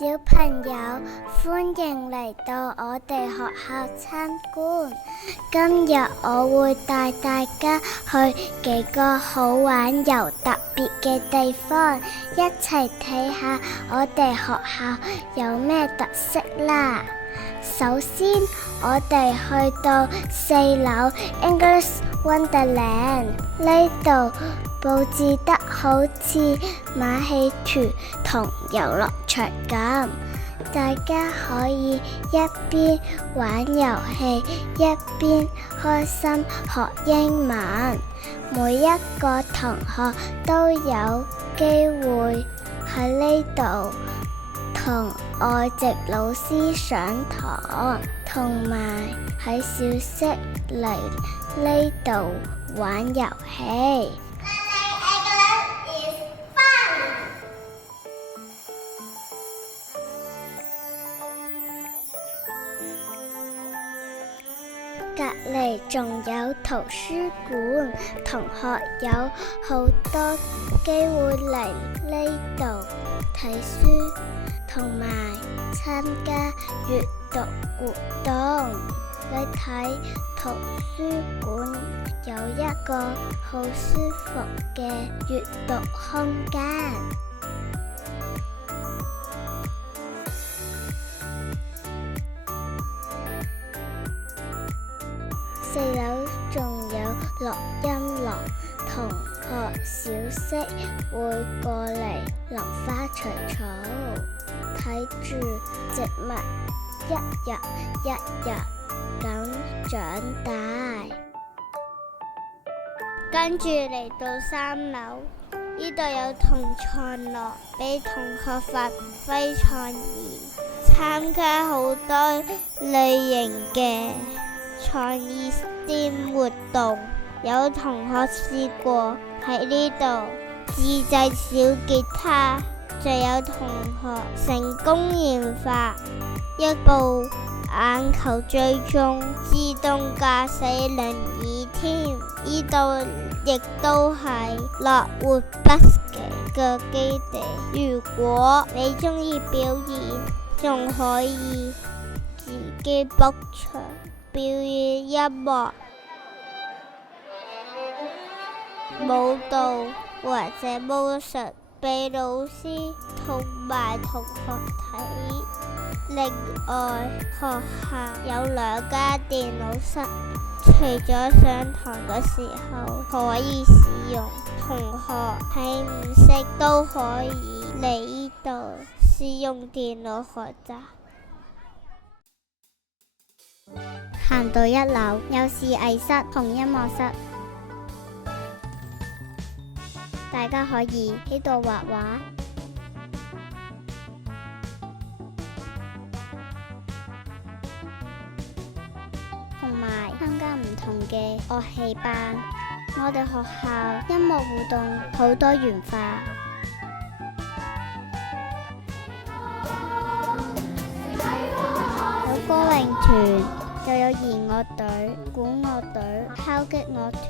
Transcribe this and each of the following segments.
小朋友，歡迎嚟到我哋學校參觀。今日我會帶大家去幾個好玩又特別嘅地方，一齊睇下我哋學校有咩特色啦。首先，我哋去到4樓 English Wonderland， 呢度佈置得好似馬戲團同遊樂場咁，大家可以一邊玩遊戲一邊開心學英文。每一個同學都有機會喺呢度同外籍老師上堂，同埋喺小息嚟呢度玩遊戲。隔離仲有圖書館，同學有好多機會嚟呢度睇書，同埋參加閱讀活動。你睇圖書館有一個好舒服嘅閱讀空間。4樓仲有錄音廊，同學小息會過嚟淋花除草，睇住植物一日一日咁長大。跟住嚟到3樓，呢度有同創樂，俾同學發揮創意，參加好多類型嘅創意STEM活動。有同學試過喺呢度自製小吉他，就有同學成功研發一部眼球追蹤自動駕駛輪椅添。呢度亦都係樂活 bus 嘅基地。如果你鍾意表演，仲可以自己 book 場表演音樂、舞蹈或者魔術俾老師同埋同學睇。另外，學校有2間電腦室，除咗上堂嘅時候可以使用，同學喺唔識都可以嚟呢度使用電腦學習。行到1樓有視藝室同音樂室，大家可以喺度畫畫，同埋參加唔同嘅樂器班。我哋學校音樂活動好多元化，有歌詠團，又有弦樂隊、管樂隊、敲擊樂團、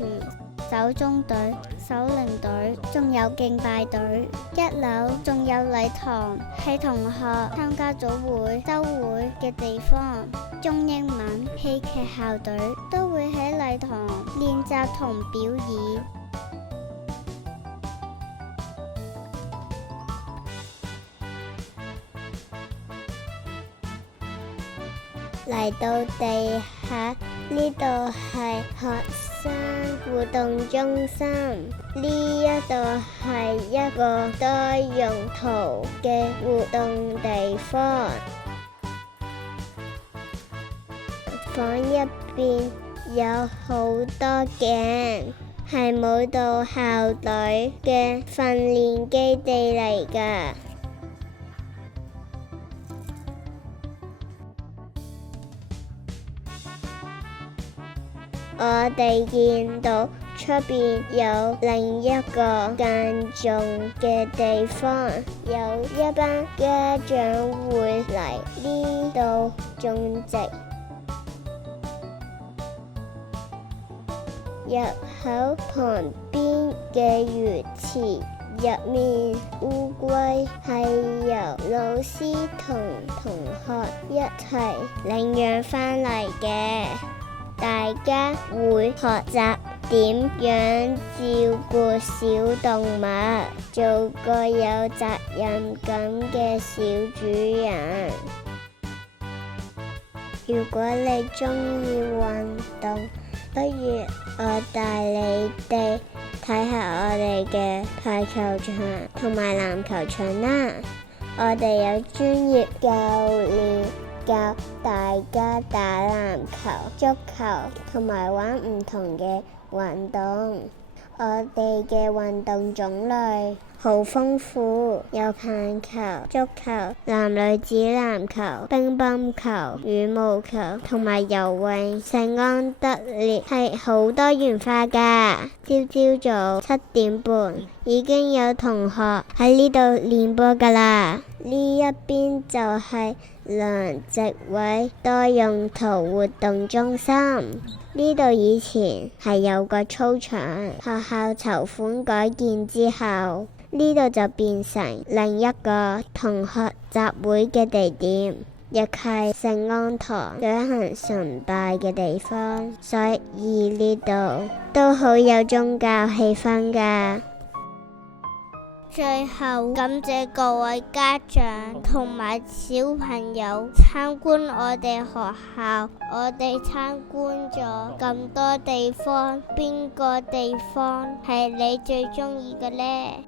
手鐘隊、手鈴隊，仲有敬拜隊。1樓仲有禮堂，係同學參加組會、週會嘅地方。中英文、戲劇校隊都會喺禮堂練習同表演。嚟到地下，呢度係學生活動中心，呢一度係一個多用途嘅活動地方。房入邊有好多鏡，係舞蹈校隊嘅訓練基地嚟㗎。我哋見到出邊有另一個更重嘅地方，有一班家長會嚟呢度種植。入口旁邊嘅魚池入面，烏龜係由老師同同學一齊領養返嚟嘅。大家會學習點樣照顧小動物，做個有責任感嘅小主人。如果你鍾意運動，不如我帶你哋睇下我哋嘅排球場同埋籃球場啦。我哋有專業教練教大家打籃球、足球同埋玩唔同嘅運動。我哋嘅運動種類好豐富，有棒球、足球、男女子籃球、乒乓球、羽毛球同埋游泳。聖安德烈係好多元化㗎。朝早7點半已經有同學喺呢度練波㗎啦。呢一邊就係梁植偉多用途活動中心。呢度以前係有個操場，學校籌款改建之後，呢度就變成另一個同學集會嘅地點，亦係聖安堂舉行崇拜嘅地方，所以呢度都好有宗教氣氛㗎。最後，感謝各位家長同埋小朋友參觀我哋學校。我哋參觀咗咁多地方，邊個地方係你最鍾意嘅呢？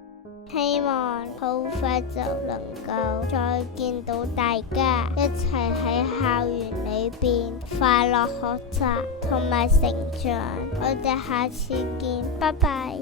希望好快就能夠再見到大家，一齊喺校園裏邊快樂學習同埋成長。我哋下次見，拜拜。